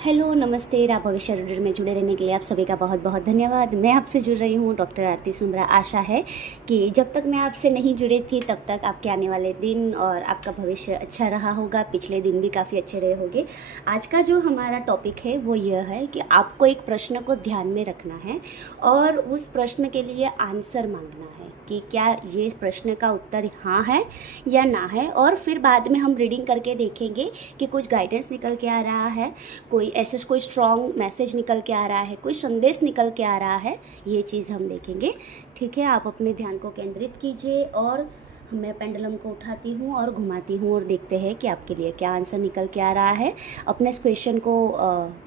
Hello नमस्ते। राब भविष्य रूडर में जुड़े रहने के लिए आप सभी का बहुत बहुत धन्यवाद। मैं आपसे जुड़ रही हूँ डॉक्टर आरती सुमरा। आशा है कि जब तक मैं आपसे नहीं जुड़ी थी तब तक आपके आने वाले दिन और आपका भविष्य अच्छा रहा होगा। पिछले दिन भी काफ़ी अच्छे रहे होंगे। आज का जो हमारा टॉपिक है वो यह है कि आपको एक प्रश्न को ध्यान में रखना है और उस प्रश्न के लिए आंसर मांगना है कि क्या ये प्रश्न का उत्तर हाँ है या ना है। और फिर बाद में हम रीडिंग करके देखेंगे कि कुछ गाइडेंस निकल के आ रहा है, कोई स्ट्रॉन्ग मैसेज निकल के आ रहा है, कोई संदेश निकल के आ रहा है। ये चीज़ हम देखेंगे। ठीक है, आप अपने ध्यान को केंद्रित कीजिए और मैं पेंडुलम को उठाती हूँ और घुमाती हूँ और देखते हैं कि आपके लिए क्या आंसर निकल के आ रहा है। अपने इस क्वेश्चन को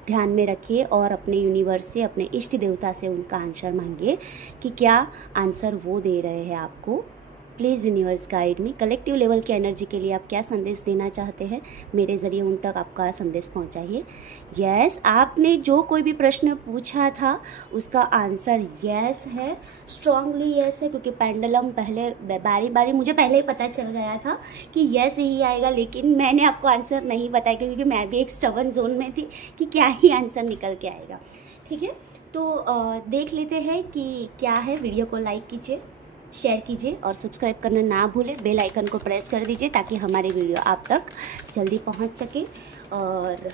ध्यान में रखिए और अपने यूनिवर्स से, अपने इष्ट देवता से उनका आंसर मांगिए कि क्या आंसर वो दे रहे हैं आपको। Please universe guide me. Collective level की एनर्जी के लिए आप क्या संदेश देना चाहते हैं, मेरे ज़रिए उन तक आपका संदेश पहुंचाइए। यस, आपने जो कोई भी प्रश्न पूछा था उसका आंसर यस है, स्ट्रांगली यस है, क्योंकि पेंडुलम पहले बारी बारी मुझे पहले ही पता चल गया था कि यस ही आएगा, लेकिन मैंने आपको आंसर नहीं बताया क्योंकि मैं भी एक स्टबर्न जोन में थी कि क्या ही आंसर निकल के आएगा। ठीक है, तो देख लेते हैं कि क्या है। वीडियो को लाइक कीजिए, शेयर कीजिए और सब्सक्राइब करना ना भूलें। बेल आइकन को प्रेस कर दीजिए ताकि हमारी वीडियो आप तक जल्दी पहुंच सके। और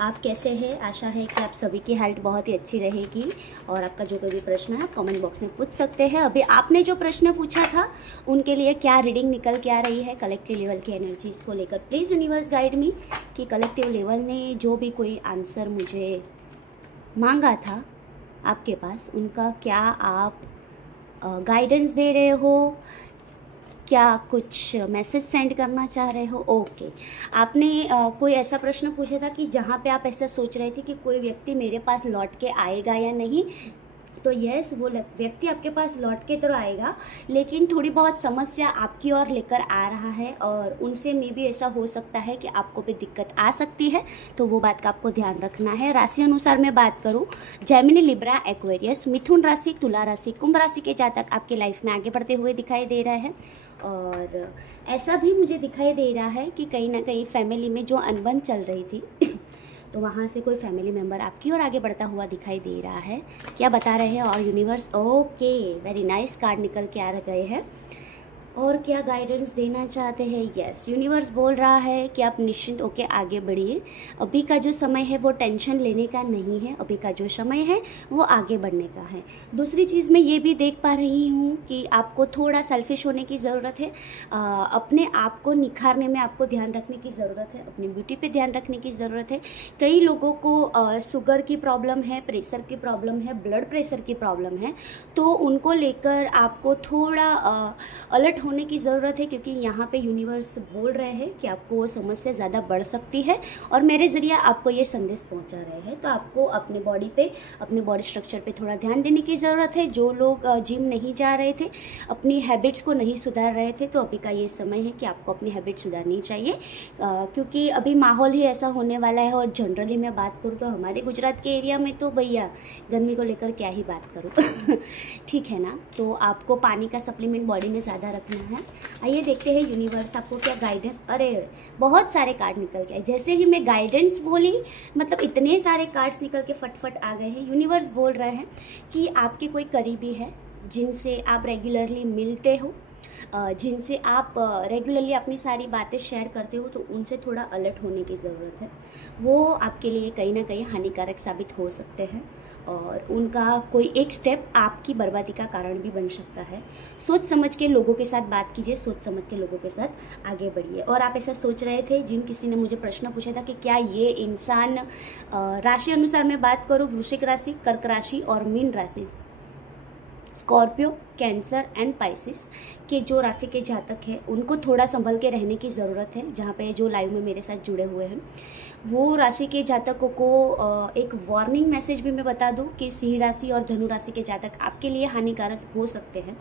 आप कैसे हैं? आशा है कि आप सभी की हेल्थ बहुत ही अच्छी रहेगी। और आपका जो कोई भी प्रश्न है आप कमेंट बॉक्स में पूछ सकते हैं। अभी आपने जो प्रश्न पूछा था उनके लिए क्या रीडिंग निकल के आ रही है कलेक्टिव लेवल की एनर्जीज़ को लेकर। प्लीज़ यूनिवर्स गाइड मी कि कलेक्टिव लेवल ने जो भी कोई आंसर मुझे मांगा था आपके पास, उनका क्या आप गाइडेंस दे रहे हो, क्या कुछ मैसेज सेंड करना चाह रहे हो। ओके, आपने कोई ऐसा प्रश्न पूछा था कि जहाँ पे आप ऐसा सोच रहे थे कि कोई व्यक्ति मेरे पास लौट के आएगा या नहीं। तो यस, वो व्यक्ति आपके पास लौट के तो आएगा, लेकिन थोड़ी बहुत समस्या आपकी ओर लेकर आ रहा है और उनसे में भी ऐसा हो सकता है कि आपको भी दिक्कत आ सकती है। तो वो बात का आपको ध्यान रखना है। राशि अनुसार मैं बात करूँ, जेमिनी, लिब्रा, एक्वेरियस, मिथुन राशि, तुला राशि, कुंभ राशि के जातक आपकी लाइफ में आगे बढ़ते हुए दिखाई दे रहे हैं। और ऐसा भी मुझे दिखाई दे रहा है कि कहीं ना कहीं फैमिली में जो अनबन चल रही थी तो वहाँ से कोई फैमिली मेम्बर आपकी ओर आगे बढ़ता हुआ दिखाई दे रहा है। क्या बता रहे हैं और universe? Okay, very nice card निकल के आ गए हैं। और क्या गाइडेंस देना चाहते हैं? यस, यूनिवर्स बोल रहा है कि आप निश्चिंत होकर आगे बढ़िए। अभी का जो समय है वो टेंशन लेने का नहीं है, अभी का जो समय है वो आगे बढ़ने का है। दूसरी चीज़ मैं ये भी देख पा रही हूँ कि आपको थोड़ा सेल्फिश होने की ज़रूरत है। अपने आप को निखारने में आपको ध्यान रखने की ज़रूरत है, अपनी ब्यूटी पे ध्यान रखने की ज़रूरत है। कई लोगों को शुगर की प्रॉब्लम है, प्रेशर की प्रॉब्लम है, ब्लड प्रेशर की प्रॉब्लम है, तो उनको लेकर आपको थोड़ा अलर्ट होने की ज़रूरत है, क्योंकि यहाँ पे यूनिवर्स बोल रहे हैं कि आपको वो समस्या ज़्यादा बढ़ सकती है और मेरे ज़रिए आपको ये संदेश पहुँचा रहे हैं। तो आपको अपने बॉडी पे, अपने बॉडी स्ट्रक्चर पे थोड़ा ध्यान देने की ज़रूरत है। जो लोग जिम नहीं जा रहे थे, अपनी हैबिट्स को नहीं सुधार रहे थे, तो अभी का ये समय है कि आपको अपनी हैबिट सुधारनी चाहिए, क्योंकि अभी माहौल ही ऐसा होने वाला है। और जनरली मैं बात करूँ तो हमारे गुजरात के एरिया में तो भैया गर्मी को लेकर क्या ही बात करूँ ठीक है ना। तो आपको पानी का सप्लीमेंट बॉडी में ज़्यादा रखना है। आइए देखते हैं यूनिवर्स आपको क्या गाइडेंस। अरे बहुत सारे कार्ड निकल के आए। जैसे ही मैं गाइडेंस बोली, मतलब इतने सारे कार्ड्स निकल के फटफट आ गए हैं। यूनिवर्स बोल रहे हैं कि आपके कोई करीबी है जिनसे आप रेगुलरली मिलते हो, जिनसे आप रेगुलरली अपनी सारी बातें शेयर करते हो, तो उनसे थोड़ा अलर्ट होने की ज़रूरत है। वो आपके लिए कहीं ना कहीं हानिकारक साबित हो सकते हैं और उनका कोई एक स्टेप आपकी बर्बादी का कारण भी बन सकता है। सोच समझ के लोगों के साथ बात कीजिए, सोच समझ के लोगों के साथ आगे बढ़िए। और आप ऐसा सोच रहे थे, जिन किसी ने मुझे प्रश्न पूछा था कि क्या ये इंसान, राशि अनुसार मैं बात करूँ, वृश्चिक राशि, कर्क राशि और मीन राशि, स्कॉर्पियो, कैंसर एंड पाइसिस के जो राशि के जातक हैं, उनको थोड़ा संभल के रहने की ज़रूरत है। जहाँ पे जो लाइव में मेरे साथ जुड़े हुए हैं, वो राशि के जातकों को एक वार्निंग मैसेज भी मैं बता दूं कि सिंह राशि और धनु राशि के जातक आपके लिए हानिकारक हो सकते हैं,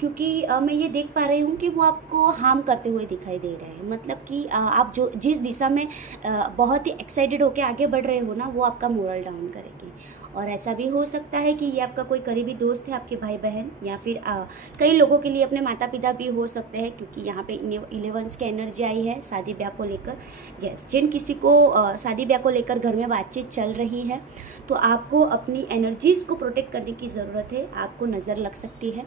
क्योंकि मैं ये देख पा रही हूँ कि वो आपको हार्म करते हुए दिखाई दे रहे हैं। मतलब कि आप जो जिस दिशा में बहुत ही एक्साइटेड होकर आगे बढ़ रहे हो ना, वो आपका मोरल डाउन करेगी। और ऐसा भी हो सकता है कि ये आपका कोई करीबी दोस्त है, आपके भाई बहन, या फिर कई लोगों के लिए अपने माता पिता भी हो सकते हैं, क्योंकि यहाँ पे 11 की एनर्जी आई है शादी ब्याह को लेकर। यस, जिन किसी को शादी ब्याह को लेकर घर में बातचीत चल रही है तो आपको अपनी एनर्जीज़ को प्रोटेक्ट करने की ज़रूरत है। आपको नज़र लग सकती है,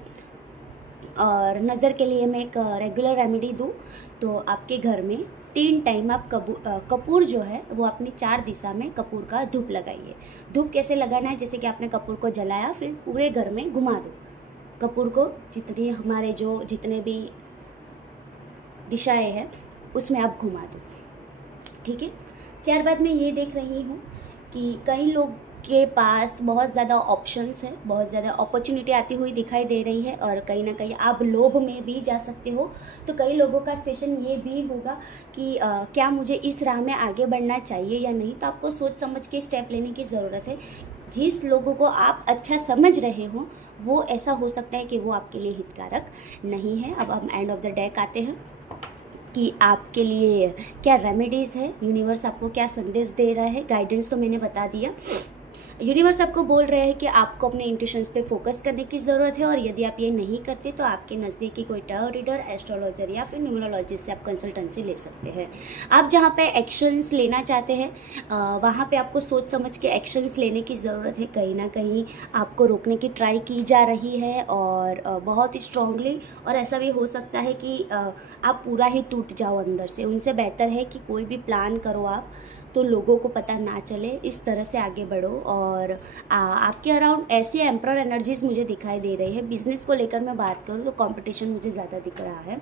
और नज़र के लिए मैं एक रेगुलर रेमेडी दूँ तो आपके घर में 3 टाइम आप कपूर जो है वो अपनी 4 दिशा में कपूर का धूप लगाइए। धूप कैसे लगाना है, जैसे कि आपने कपूर को जलाया, फिर पूरे घर में घुमा दो कपूर को, जितने भी दिशाएं हैं उसमें आप घुमा दो। ठीक है। त्यारबाद मैं ये देख रही हूँ कि कई लोग के पास बहुत ज़्यादा ऑप्शंस है, बहुत ज़्यादा अपॉर्चुनिटी आती हुई दिखाई दे रही है, और कहीं ना कहीं आप लोभ में भी जा सकते हो। तो कई लोगों का क्वेश्चन ये भी होगा कि क्या मुझे इस राह में आगे बढ़ना चाहिए या नहीं। तो आपको सोच समझ के स्टेप लेने की ज़रूरत है। जिस लोगों को आप अच्छा समझ रहे हो वो ऐसा हो सकता है कि वो आपके लिए हितकारक नहीं है। अब हम एंड ऑफ द डेक आते हैं कि आपके लिए क्या रेमेडीज़ है, यूनिवर्स आपको क्या संदेश दे रहा है। गाइडेंस तो मैंने बता दिया। यूनिवर्स आपको बोल रहे हैं कि आपको अपने इंट्यूशंस पे फोकस करने की ज़रूरत है, और यदि आप ये नहीं करते तो आपके नज़दीकी कोई टैरो रीडर, एस्ट्रोलॉजर या फिर न्यूमरोलॉजिस्ट से आप कंसल्टेंसी ले सकते हैं। आप जहाँ पे एक्शंस लेना चाहते हैं वहाँ पे आपको सोच समझ के एक्शंस लेने की ज़रूरत है। कहीं ना कहीं आपको रोकने की ट्राई की जा रही है, और बहुत स्ट्रांगली, और ऐसा भी हो सकता है कि आप पूरा ही टूट जाओ अंदर से। उनसे बेहतर है कि कोई भी प्लान करो आप तो लोगों को पता ना चले, इस तरह से आगे बढ़ो। और आपके अराउंड ऐसी एम्परर एनर्जीज मुझे दिखाई दे रही है। बिजनेस को लेकर मैं बात करूँ तो कंपटीशन मुझे ज़्यादा दिख रहा है।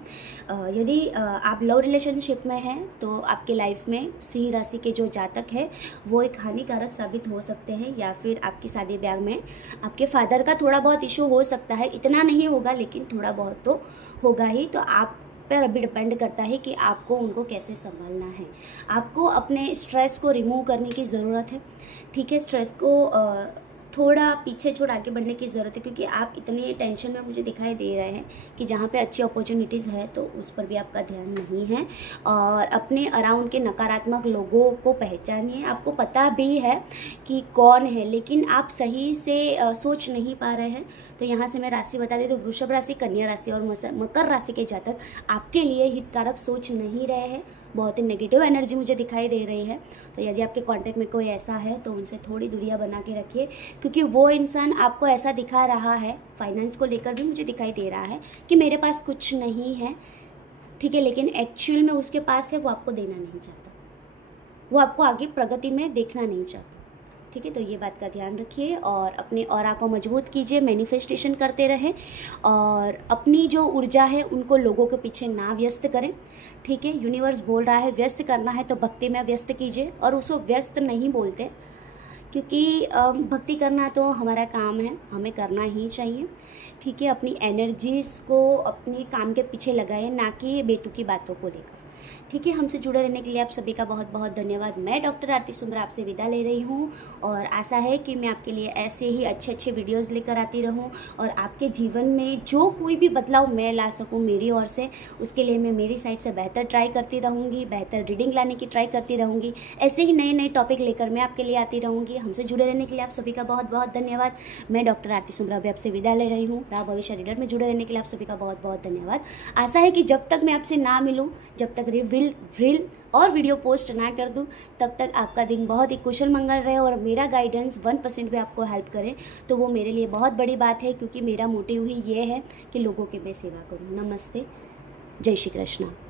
यदि आप लव रिलेशनशिप में हैं तो आपके लाइफ में सिंह राशि के जो जातक है वो एक हानिकारक साबित हो सकते हैं, या फिर आपकी शादी ब्याह में आपके फादर का थोड़ा बहुत इशू हो सकता है। इतना नहीं होगा लेकिन थोड़ा बहुत तो होगा ही। तो आप पर अभी डिपेंड करता है कि आपको उनको कैसे संभालना है। आपको अपने स्ट्रेस को रिमूव करने की ज़रूरत है। ठीक है, स्ट्रेस को थोड़ा पीछे छोड़ आगे बढ़ने की ज़रूरत है, क्योंकि आप इतने टेंशन में मुझे दिखाई दे रहे हैं कि जहाँ पे अच्छी अपॉर्चुनिटीज़ है तो उस पर भी आपका ध्यान नहीं है। और अपने अराउंड के नकारात्मक लोगों को पहचानिए। आपको पता भी है कि कौन है, लेकिन आप सही से सोच नहीं पा रहे हैं। तो यहाँ से मैं राशि बता दें तो वृषभ राशि, कन्या राशि और मकर राशि के जातक आपके लिए हितकारक सोच नहीं रहे हैं। बहुत ही नेगेटिव एनर्जी मुझे दिखाई दे रही है। तो यदि आपके कांटेक्ट में कोई ऐसा है तो उनसे थोड़ी दूरियां बना के रखिए, क्योंकि वो इंसान आपको ऐसा दिखा रहा है, फाइनेंस को लेकर भी मुझे दिखाई दे रहा है कि मेरे पास कुछ नहीं है। ठीक है, लेकिन एक्चुअल में उसके पास है, वो आपको देना नहीं चाहता, वो आपको आगे प्रगति में देखना नहीं चाहता। ठीक है, तो ये बात का ध्यान रखिए और अपने ऑरा को मजबूत कीजिए, मैनिफेस्टेशन करते रहें, और अपनी जो ऊर्जा है उनको लोगों के पीछे ना व्यस्त करें। ठीक है, यूनिवर्स बोल रहा है व्यस्त करना है तो भक्ति में व्यस्त कीजिए, और उसको व्यस्त नहीं बोलते, क्योंकि भक्ति करना तो हमारा काम है, हमें करना ही चाहिए। ठीक है, अपनी एनर्जीज़ को अपने काम के पीछे लगाएं, ना कि बेतुकी बातों को लेकर। ठीक है, हमसे जुड़े रहने के लिए आप सभी का बहुत बहुत धन्यवाद। मैं डॉक्टर आरती सुंद्रा आपसे विदा ले रही हूँ, और आशा है कि मैं आपके लिए ऐसे ही अच्छे अच्छे वीडियोस लेकर आती रहूँ, और आपके जीवन में जो कोई भी बदलाव मैं ला सकूँ मेरी ओर से, उसके लिए मैं मेरी साइड से बेहतर ट्राई करती रहूँगी, बेहतर रीडिंग लाने की ट्राई करती रहूँगी। ऐसे ही नए नए टॉपिक लेकर मैं आपके लिए आती रहूँगी। हमसे जुड़े रहने के लिए आप सभी का बहुत बहुत धन्यवाद। मैं डॉक्टर आरती सुंद्रा भी आपसे विदा ले रही हूँ। राह भविष्य रीडर में जुड़े रहने के लिए आप सभी का बहुत बहुत धन्यवाद। आशा है कि जब तक मैं आपसे ना मिलूँ, जब तक रील और वीडियो पोस्ट ना कर दूं, तब तक आपका दिन बहुत ही कुशल मंगल रहे, और मेरा गाइडेंस 1% भी आपको हेल्प करे तो वो मेरे लिए बहुत बड़ी बात है, क्योंकि मेरा मोटिव ही ये है कि लोगों की मैं सेवा करूं। नमस्ते, जय श्री कृष्ण।